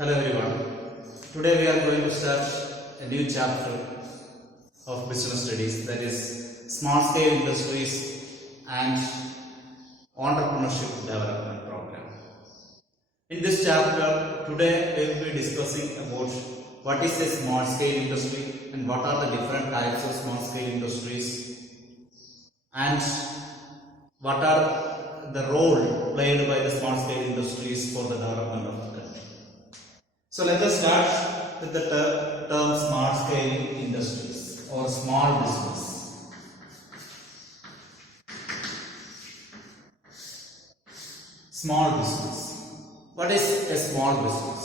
Hello everyone. Today we are going to start a new chapter of business studies, that is small scale industries and entrepreneurship development program. In this chapter today we will be discussing about what is a small scale industry and what are the different types of small scale industries and what are the role played by the small scale industries for the development of the country. So let us start with the term small scale industries or small business. Small business. What is a small business?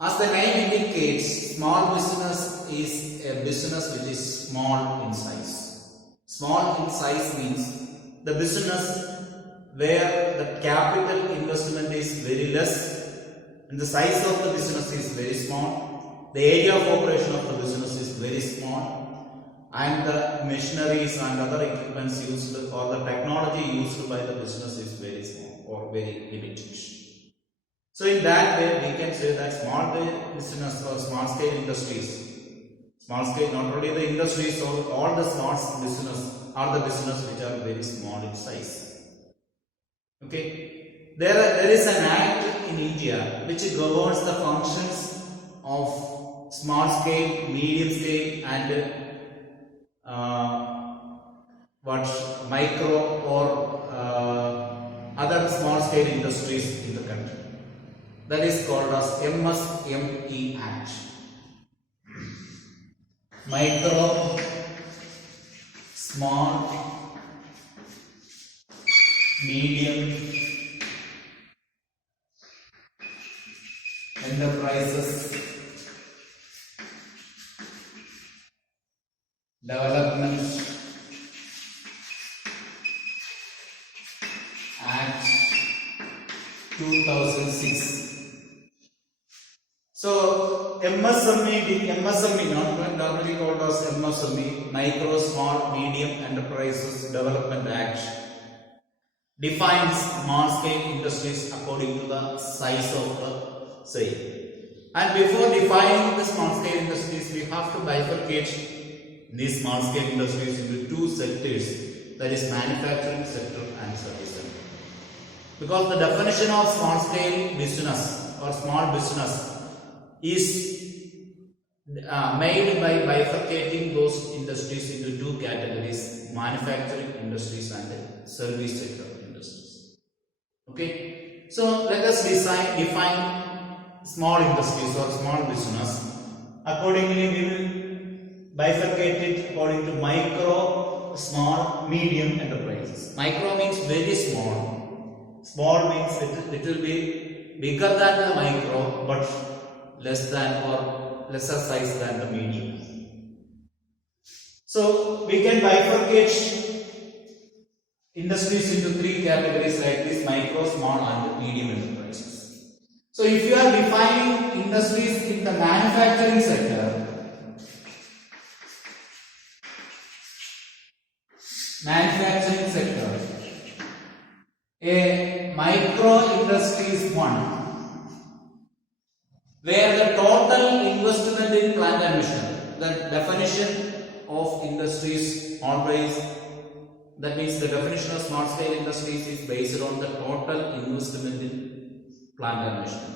As the name indicates, small business is a business which is small in size. Small in size means the business where the capital investment is very less and the size of the business is very small, the area of operation of the business is very small, and the machineries and other equipments used or the technology used by the business is very small or very limited. So in that way we can say that small business or small scale industries, small scale, not only the industries, or all the small business are the business which are very small in size. Okay, there is an act in India which governs the functions of small scale, medium scale and micro or other small scale industries in the country. That is called as MSME Act. Micro, small, medium enterprises Development Act 2006. So MSME, not normally called as MSME, Micro, Small, Medium Enterprises Development Act, defines small scale industries according to the size of the same. And before defining the small scale industries, we have to bifurcate these small scale industries into two sectors, that is manufacturing sector and service sector. Because the definition of small scale business or small business is made by bifurcating those industries into two categories: manufacturing industries and service sector industries. Okay, so let us define small industries or small business. Accordingly, we will bifurcate it according to micro, small, medium enterprises. Micro means very small. Small means it will be bigger than the micro but less than or lesser size than the medium. So we can bifurcate industries into three categories like this: micro, small and medium enterprises. So if you are defining industries in the manufacturing sector, a micro industry is one where the total investment in plant and machinery, the definition of industries always, that means the definition of small scale industries is based on the total investment in plant and machinery.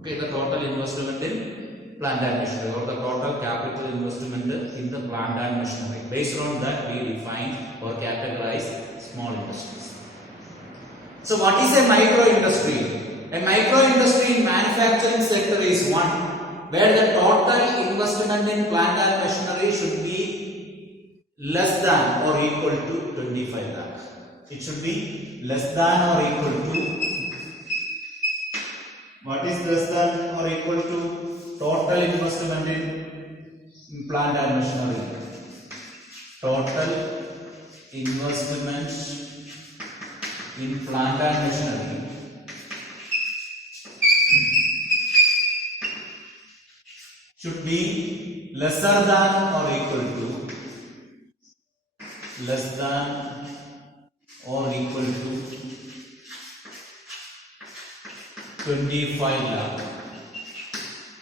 Okay, the total investment in plant and machinery or the total capital investment in the plant and machinery. Based on that we define or categorize small industries. So what is a micro industry? A micro industry in manufacturing sector is one where the total investment in plant and machinery should be less than or equal to 25 lakh. It should be less than or equal to, what is less than or equal to? Total investment in plant and machinery. Total investment in plant and machinery should be lesser than or equal to, less than or equal to 25 lakh.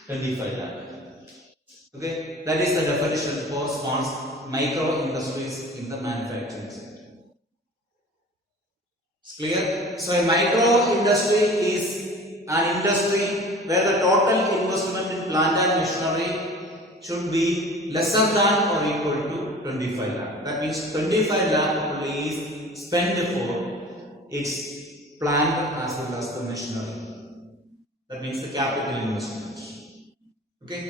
25 lakh. Okay, that is the definition for small micro industries in the manufacturing sector. It's clear? So a micro industry is an industry where the total investment in plant and machinery should be lesser than or equal to 25 lakh. That means 25 lakh only is spent for its plant as well as the machinery. That means the capital investment. Okay.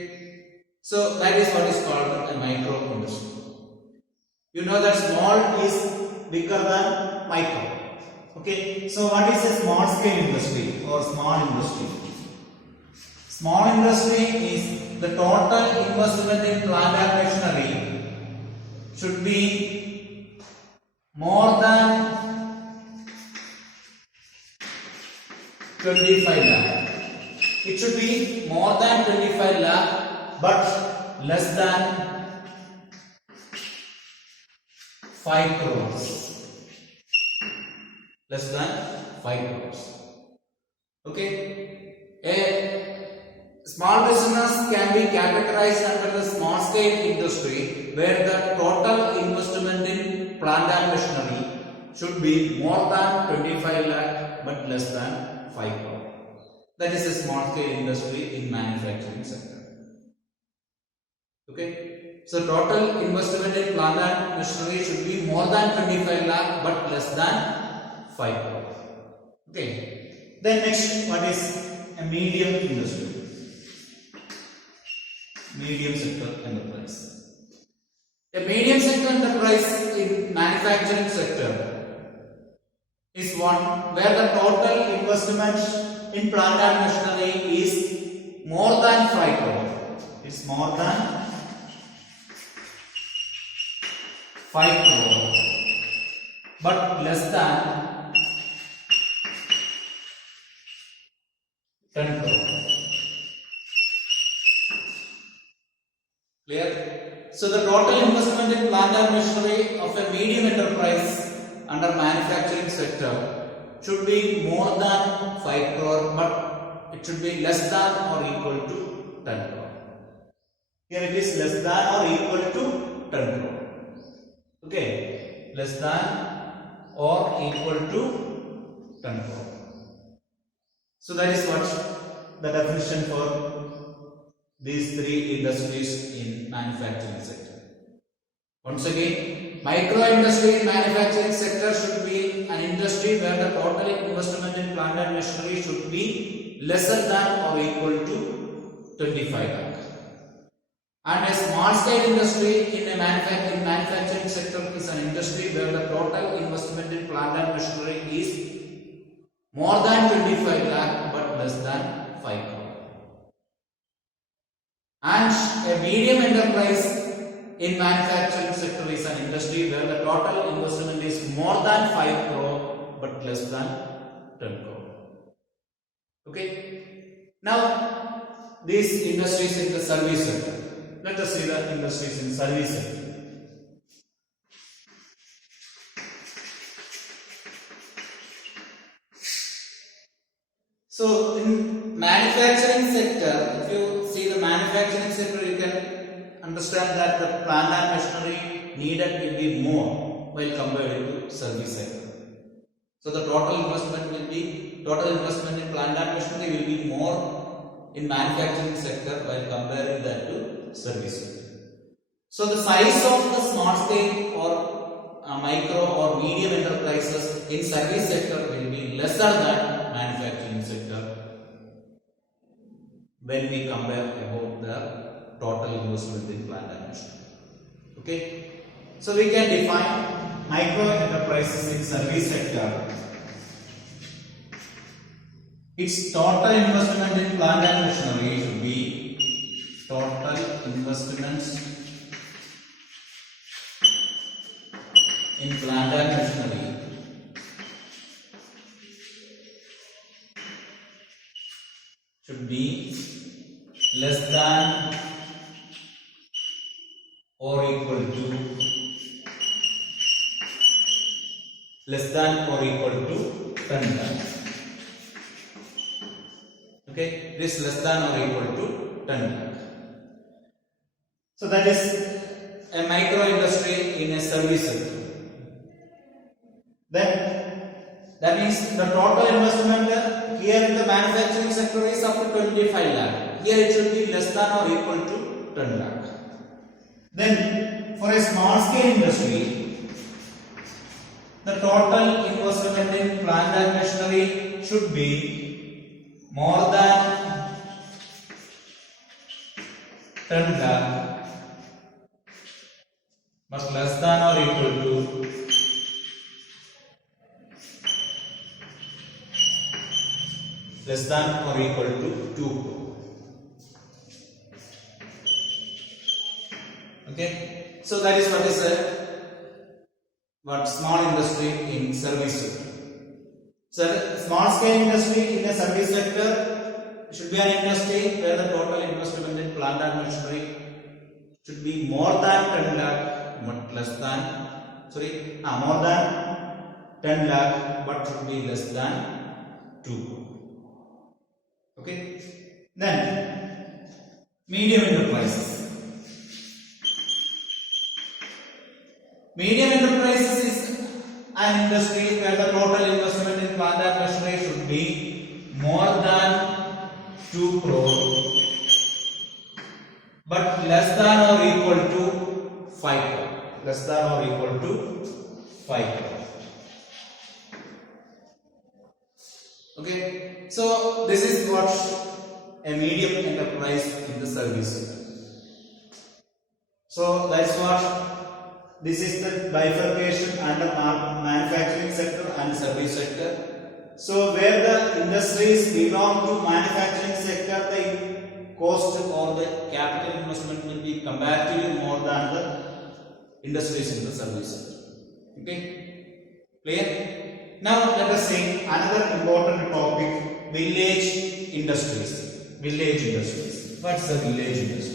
So that is what is called a micro industry. You know that small is bigger than micro. Okay. So what is a small scale industry or small industry? Small industry is the total investment in plant and machinery should be more than 25 lakh. It should be more than 25 lakh but less than 5 crores. Less than 5 crores. Okay. A small business can be categorized under the small scale industry where the total investment in plant and machinery should be more than 25 lakh but less than 5 crores. That is a small scale industry in manufacturing sector. Okay. So total investment in plant and machinery should be more than 25 lakh but less than 5 crore. Okay. Then next, what is a medium industry? Medium sector enterprise. A medium sector enterprise in manufacturing sector is one where the total investment in plant and machinery is more than 5 crore. It's more than 5 crore but less than 10 crore. Clear? So the total investment in plant and machinery of a medium enterprise under manufacturing sector should be more than 5 crore but it should be less than or equal to 10 crore. Here it is less than or equal to 10 crore. Okay, less than or equal to 10 crore. So that is what the definition for these three industries in manufacturing sector. Once again, micro industry in manufacturing sector should be an industry where the total investment in plant and machinery should be lesser than or equal to 25 lakh. And a small scale industry in a manufacturing sector is an industry where the total investment in plant and machinery is more than 25 lakh but less than 5 crore. And a medium enterprise in manufacturing sector is an industry where the total investment is more than 5 crore but less than 10 crore. Okay. Now these industries in the service sector. Let us see the industries in service sector. So in manufacturing sector, if you see the manufacturing sector, you can understand that the plant and machinery needed will be more while compared to service sector. So the total investment in plant and machinery will be more in manufacturing sector while comparing that to service sector. So the size of the small scale or micro or medium enterprises in service sector will be lesser than manufacturing sector when we compare about the total investment in plant and machinery. Okay, so we can define micro enterprises in service sector. Its total investment in plant and machinery should be total investments in plant and machinery should be less than or equal to 10 lakh. Okay, it is less than or equal to 10 lakh. So that is a micro industry in a service sector. Then that means the total investment here in the manufacturing sector is up to 25 lakh. Here it should be less than or equal to 10 lakh. Then for a small scale industry, the total investment in plant and machinery should be more than 10 lakh but less than or equal to less than or equal to 2 crore. Okay, so that is what is what small industry in service sector. So small scale industry in a service sector should be an industry where the total investment in plant and machinery should be more than 10 lakh but less than more than 10 lakh but should be less than 2 crore. Okay, then medium enterprises. Medium enterprises is an industry where the total investment in plant and machinery should be more than 2 crore but less than or equal to 5 crore. Less than or equal to 5 crore. Okay, so this is what a medium enterprise in the service sector. So that's what this is the bifurcation under manufacturing sector and service sector. So where the industries belong to manufacturing sector, the cost or the capital investment will be comparatively more than the industries in the service sector. Okay, clear? Now let us see another important topic: village industries. Village industries. What's the village industry?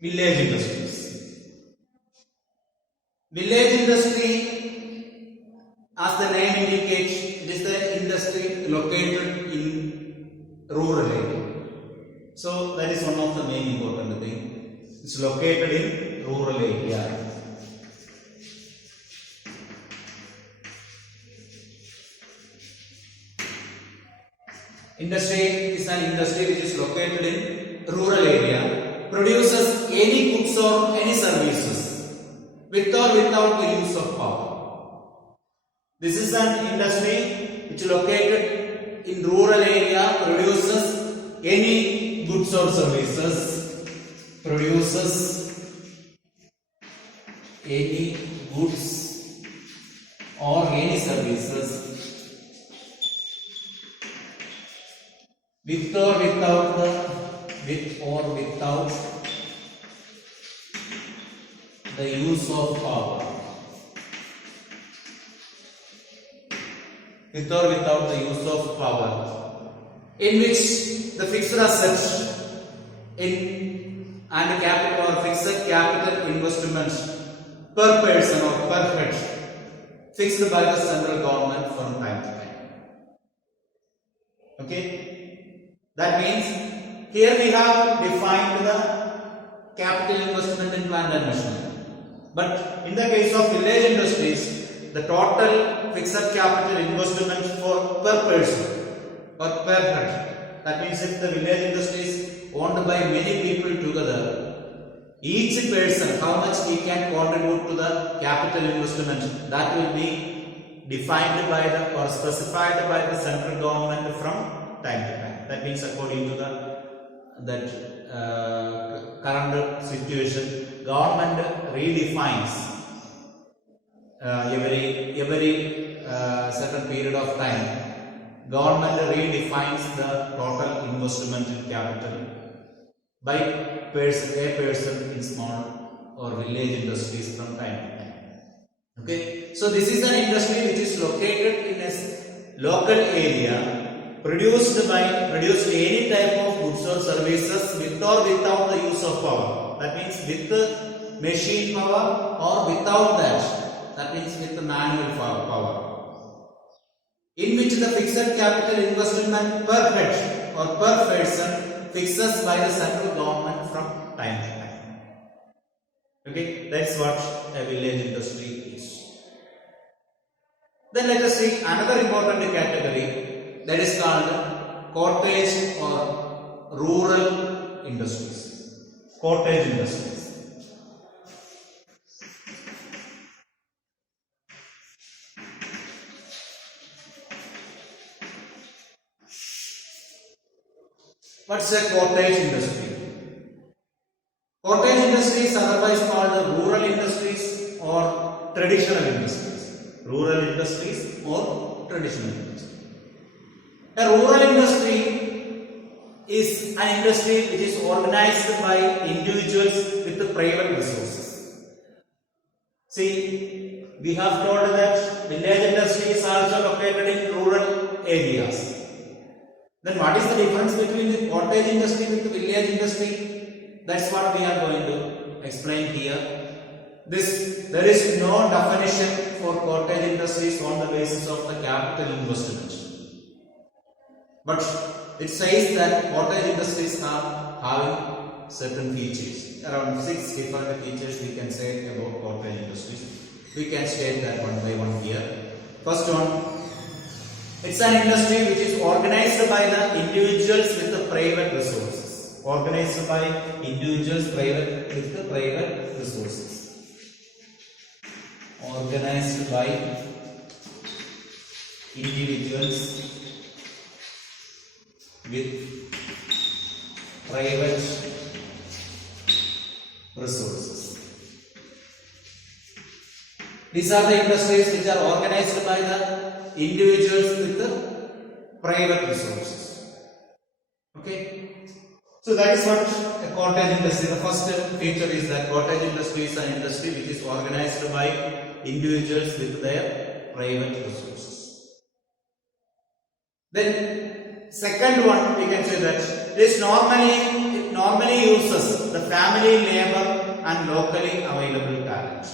Village industries. Village industry, as the name indicates, it is the industry located in rural area. So that is one of the main important thing. It's located in rural area. Industry is an industry which is located in rural area, produces any goods or any services with or without the use of power. This is an industry which is located in rural area, produces any goods or services, or any services with or without the use of power. With or without the use of power, in which the fixed assets and capital or fixed capital investments per person or per head fixed by the central government from time to time. Okay, that means here we have defined the capital investment in plant and machinery. But in the case of village industries, the total fixed capital investment for per person or per head. That means if the village industry is owned by many people together, each person how much he can contribute to the capital investment, that will be defined by the or specified by the central government from time to time. That means according to the current situation, government redefines every certain period of time. Government redefines the total investment in capital by a person in small or village industries from time to time. Okay, so this is an industry which is located in a local area produced any type of goods or services with or without the use of power. That means with the machine power or without that. That means with the manual power. In which the fixed capital investment per head or per person fixes by the central government from time to time. Okay, that's what a village industry is. Then let us see another important category, that is called cottage or rural industries. Cottage industries. What's a cottage industry? Cottage industries, otherwise called the rural industries or traditional industries. Rural industries or traditional industries. A rural industry is an industry which is organized by individuals with the private resources. See, we have told that village industry is also located in rural areas. Then what is the difference between the cottage industry with the village industry? That's what we are going to explain here. There is no definition for cottage industries on the basis of the capital investment. But it says that cottage industries are having certain features. Around 6 different features we can say about cottage industries. We can state that one by one here. First one, it's an industry which is organized by the individuals with the private resources. Organized by individuals with the private resources. Organized by individuals with private resources. These are the industries which are organized by the individuals with the private resources. Okay, so that is what a cottage industry. The first feature is that cottage industry is an industry which is organized by individuals with their private resources. Then second one, we can say that it normally uses the family labor and locally available talent.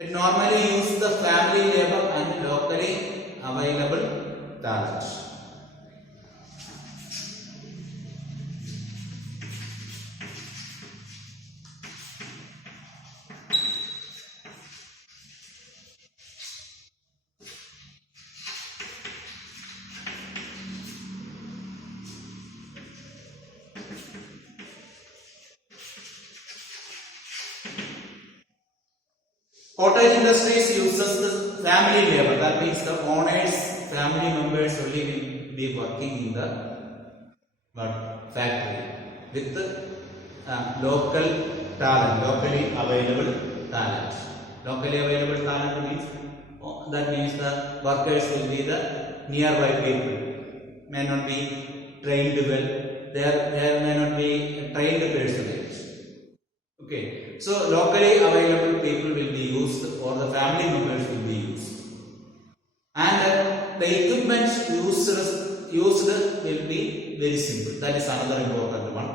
It normally uses the family labor and locally available talent. Cottage industries uses the family labor. That means the owners, family members only will be working in the factory with the local talent, locally available talent. Locally available talent means the workers will be the nearby people. May not be trained well. There may not be trained personnel. Okay, so locally available people will be used or the family members will be used, and the equipment used will be very simple. That is another important one.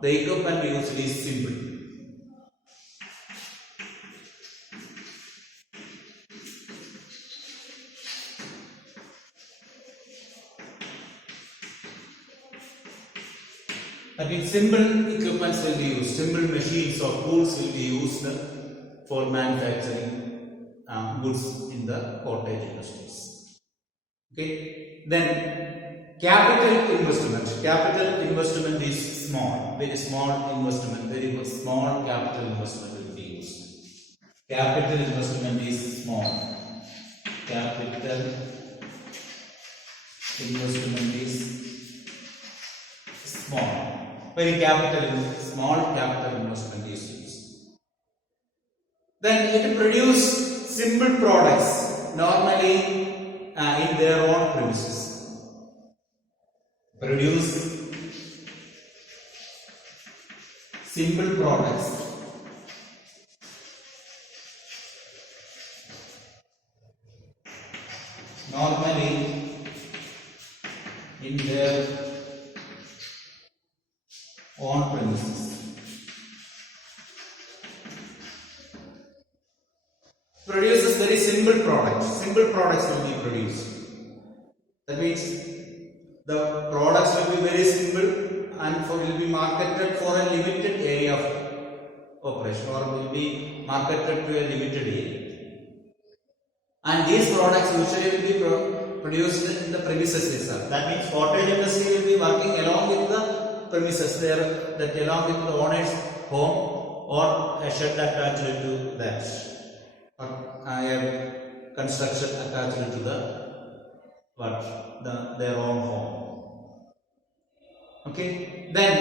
The equipment used is simple. That means simple equipments will be used, simple machines or tools will be used for manufacturing goods in the cottage industries. Okay, then capital investment. Capital investment is small, very small investment, very small capital investment will be used. Capital investment is small. Capital investment is small. Very small capital investment is used. Then it produce simple products normally in their own premises. Produce simple products normally on premises. Produces very simple products. Simple products will be produced. That means the products will be very simple and will be marketed for a limited area of operation, or will be marketed to a limited area. And these products usually will be produced in the premises itself. That means cottage industry will be working along with the premises there, that along with the owner's home or a shed attached to that, or a construction attached to the their own home. Okay. Then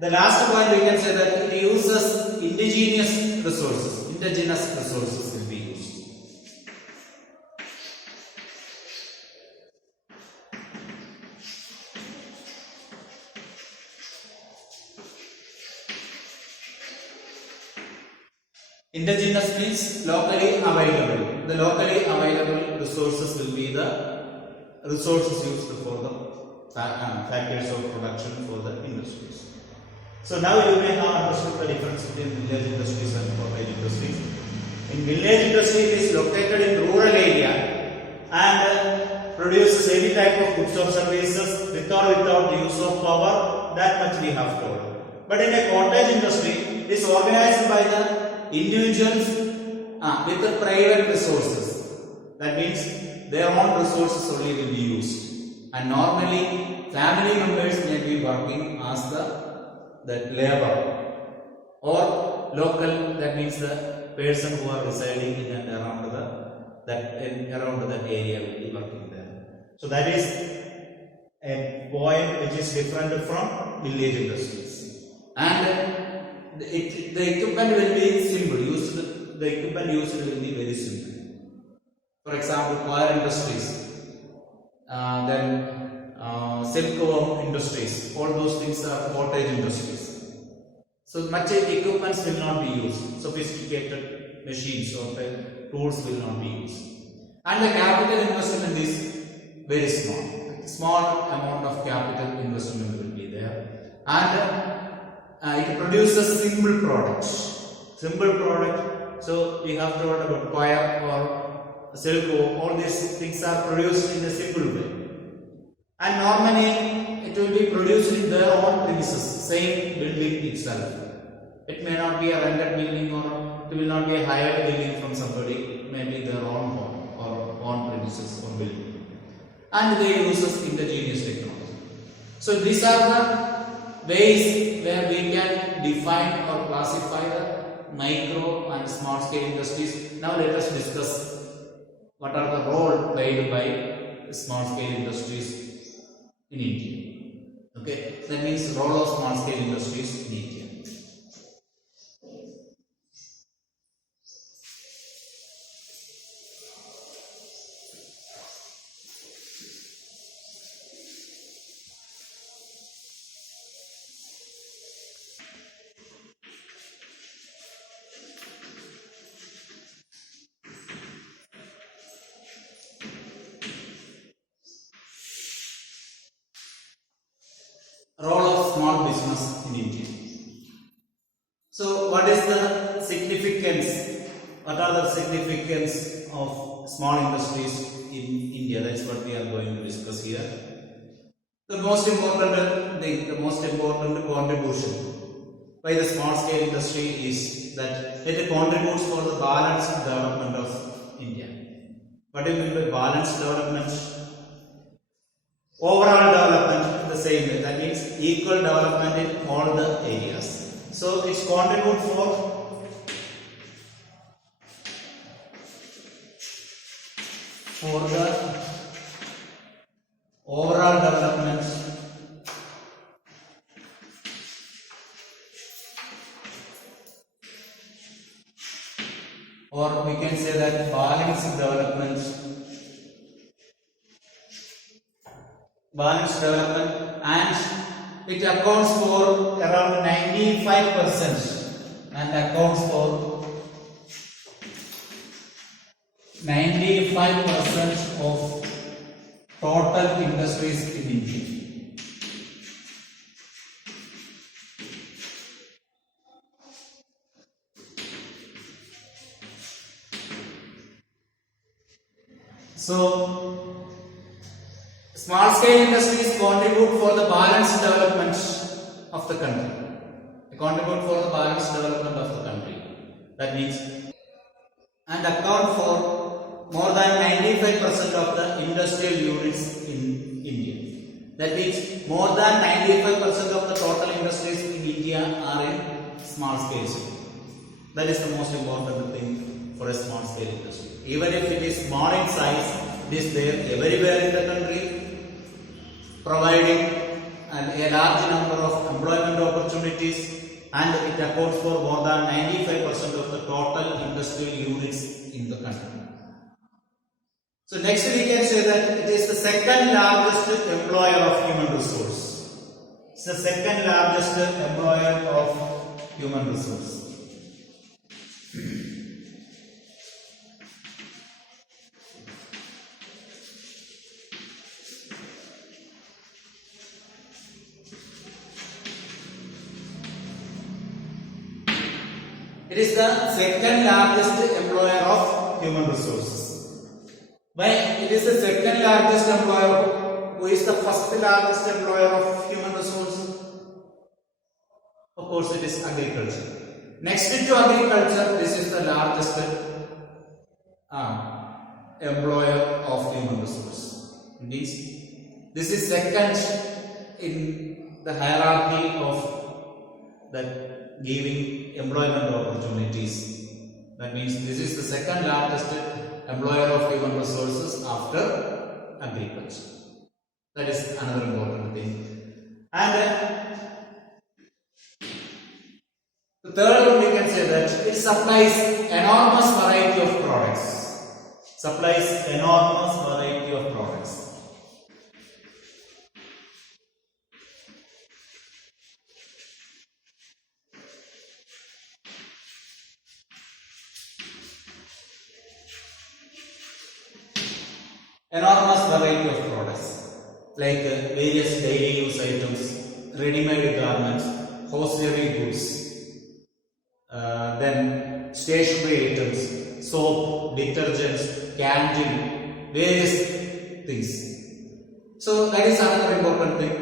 the last point we can say that it uses indigenous resources. Indigenous resources will be used. Indigenous means locally available. The locally available resources will be the resources used for the factors of production for the industries. So now you may have understood the difference between village industries and cottage industries. In village industry, it is located in rural area and produces any type of goods or services with or without the use of power. That much we have told. But in a cottage industry, it is organized by the individuals with the private resources. That means their own resources only will be used, and normally family members may be working as the labor or local. That means the person who are residing in and around around that area will be working there. So that is a point which is different from village industries. And the equipment will be simple. The equipment used will be very simple. For example, wire industries, then silkworm industries. All those things are cottage industries. So much equipments will not be used. Sophisticated machines or tools will not be used. And the capital investment is very small. Small amount of capital investment will be there. And it produces simple products. Simple product. So we have told about wire or silkworm. All these things are produced in a simple way. And normally it will be produced in their own premises, same building itself. It may not be a rented building, or it will not be a hired building from somebody. It may be their own home or own premises or building. And they use indigenous technology. So these are the ways where we can define or classify the micro and small scale industries. Now let us discuss what are the role played by small scale industries in India. Okay, that means role of small scale industries in India. Role of small business in India. So what is the significance? What are the significance of small industries in India? That's what we are going to discuss here. The most important thing, the most important contribution by the small scale industry is that it contributes for the balanced development of India. What do you mean by balanced development? Overall development the same way. That means equal development in all the areas. So it contributes for the overall development or we can say that balanced development and it accounts for around 95% and accounts for 95% of total industries in India. So, small scale industries contribute for the balanced development of the country. They contribute for the balanced development of the country. That means, and account for more than 95% of the industrial units in India. That means more than 95% of the total industries in India are in small scale. That is the most important thing for a small scale industry. Even if it is small in size, it is there everywhere in the country, providing a large number of employment opportunities, and it accounts for more than 95% of the total industrial units in the country. So next we can say that it is the second largest employer of human resource. It's the second largest employer of human resource. It is the second largest employer of human resources. Why it is the second largest employer? Who is the first largest employer of human resources? Of course, it is agriculture. Next to agriculture, this is the largest employer of human resources. It means this is second in the hierarchy of that giving employment opportunities. That means this is the second largest employer of human resources after agriculture. That is another important thing. And the third one we can say that it supplies enormous variety of products. Supplies enormous variety of products. Enormous variety of products like various daily use items, ready-made garments, hosiery goods, then stationery items, soap, detergents, candy, various things. So that is another important thing.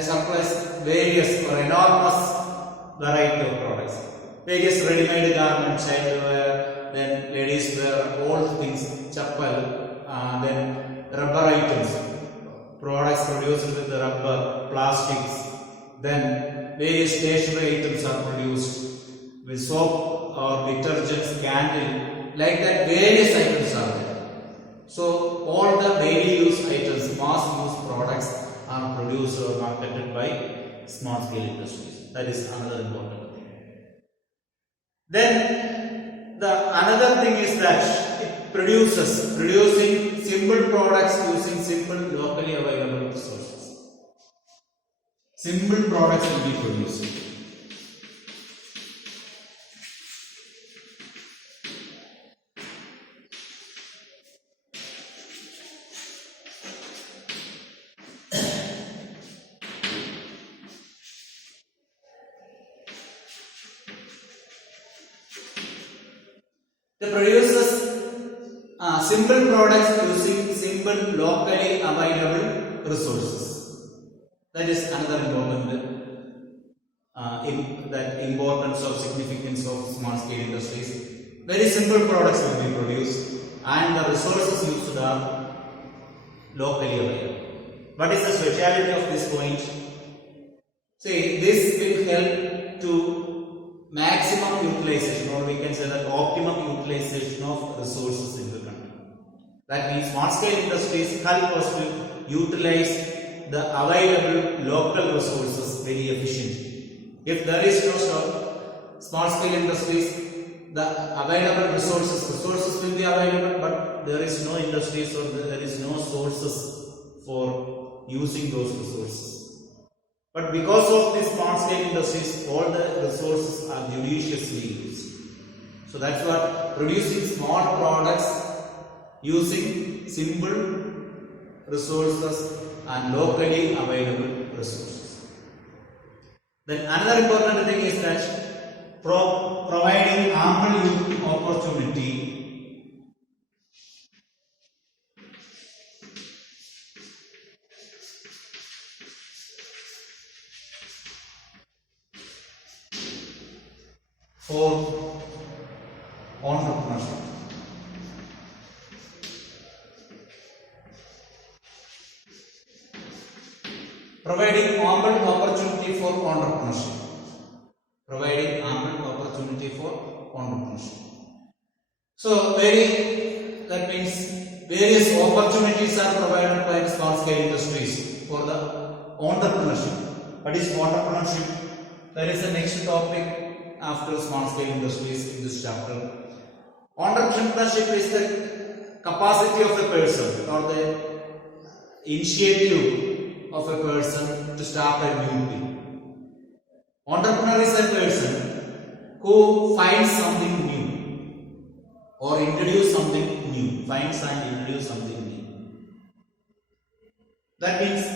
Supplies various or enormous variety of products. Various ready-made garments, child wear, then ladies wear, all things, chappal. Then rubber items, products produced with the rubber, plastics, then various stationery items are produced with soap or detergents, candle, like that various items are there. So all the daily use items, mass use products are produced or marketed by small scale industries. That is another important thing. Then another thing is that producing simple products using simple locally available resources. Simple products will be produced. The produces simple products using simple locally available resources. That is another important that importance or significance of small scale industries. Very simple products will be produced and the resources used are locally available. What is the speciality of this point? See, this will help to maximum utilization, or we can say that optimum utilization of resources in the country. That means small scale industries help us to utilize the available local resources very efficiently. If there is no small scale industries, the available resources will be available, but there is no industries or there is no sources for using those resources. But because of these small scale industries, all the resources are judiciously used. So that's what producing small products using simple resources and locally available resources. Then another important thing is that providing ample opportunity for entrepreneurship. Providing ample opportunity for entrepreneurship. Providing ample opportunity for entrepreneurship. So, that means various opportunities are provided by small scale industries for the entrepreneurship. What is entrepreneurship? That is the next topic after small scale industries in this chapter. Entrepreneurship is the capacity of a person or the initiative of a person to start a new thing. Entrepreneur is a person who finds something new or introduce something new. Finds and introduce something new. That means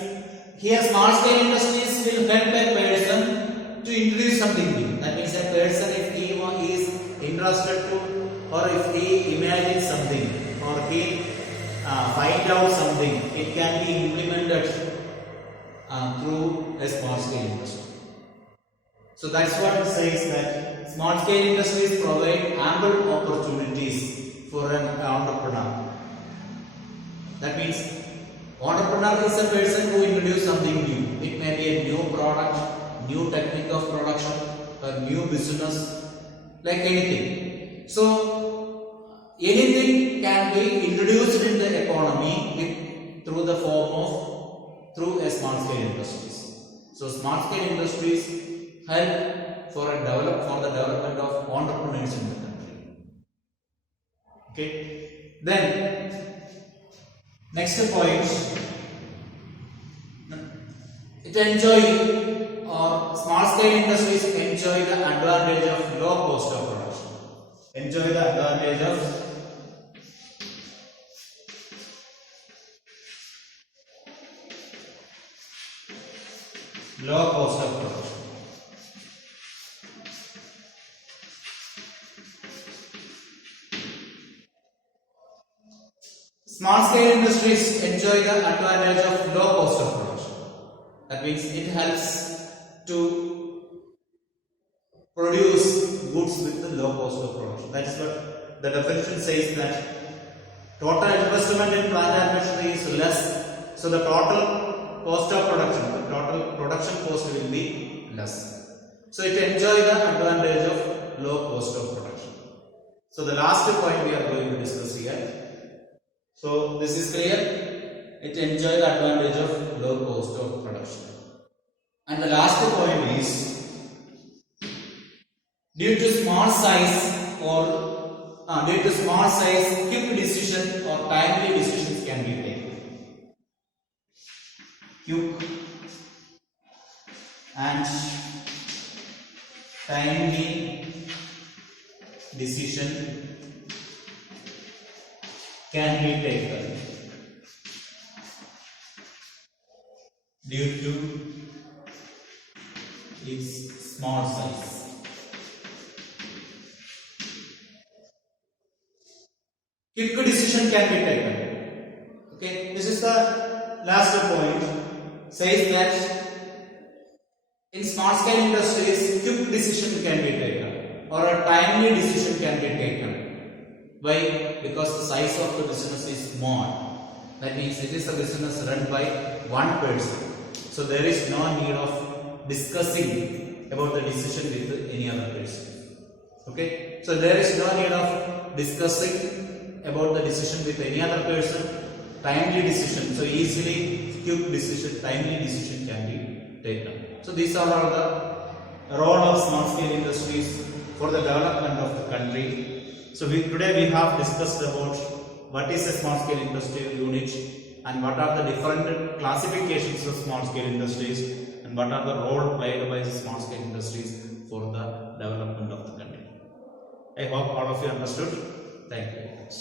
here small scale industries will help a person to introduce something new. That means a person, if he is interested to, or if he imagines something, or he find out something, it can be implemented through a small scale industry. So that's what it says, that small scale industries provide ample opportunities for an entrepreneur. That means entrepreneur is a person who introduces something new. It may be a new product, new technique of production, a new business, like anything. So anything can be introduced in the economy through the form of a small scale industries. So small scale industries help for the development of entrepreneurs in the country. Okay. Then next point, small scale industries enjoy the advantage of low cost of production. Enjoy the advantage of low cost of production. Small scale industries enjoy the advantage of low cost of production. That means it helps to produce goods with the low cost of production. That is what the definition says, that total investment in plant and machinery is less, so the total cost of production, the total production cost will be less. So it enjoys the advantage of low cost of production. So the last point we are going to discuss here. So this is clear. It enjoys the advantage of low cost of production. And the last point is, due to small size, quick decision or timely decisions can be taken. Quick and timely decision can be taken due to its small size. Quick decision can be taken. Okay, this is the last point. Says that in small scale industries, quick decision can be taken or a timely decision can be taken. Why? Because the size of the business is small. That means it is a business run by one person. So there is no need of discussing about the decision with any other person. Okay? So there is no need of discussing about the decision with any other person. Timely decision. So easily, quick decision, timely decision can be taken. So these are all the role of small scale industries for the development of the country. So today we have discussed about what is a small scale industrial unit and what are the different classifications of small scale industries and what are the role played by small scale industries for the development of the country. I hope all of you understood. Thank you very much.